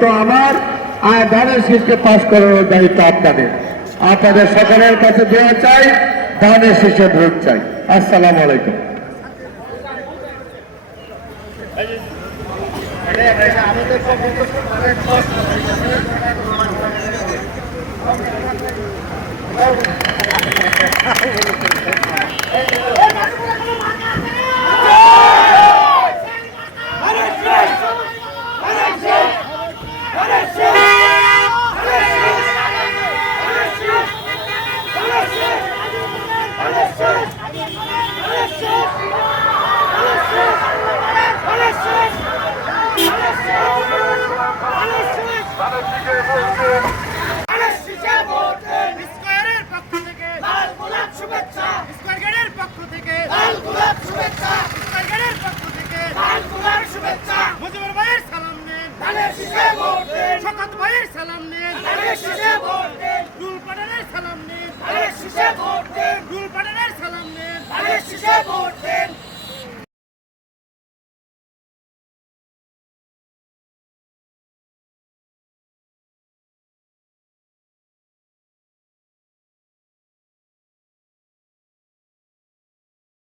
দায়িত্ব আমার, আর ধানের শীষকে পাশ করানোর দায়িত্ব আপনাদের। আপনাদের সকলের কাছে দোয়া চাই, ধানের শীষে ভোট চাই। আসসালামু আলাইকুম। সালাম নেন,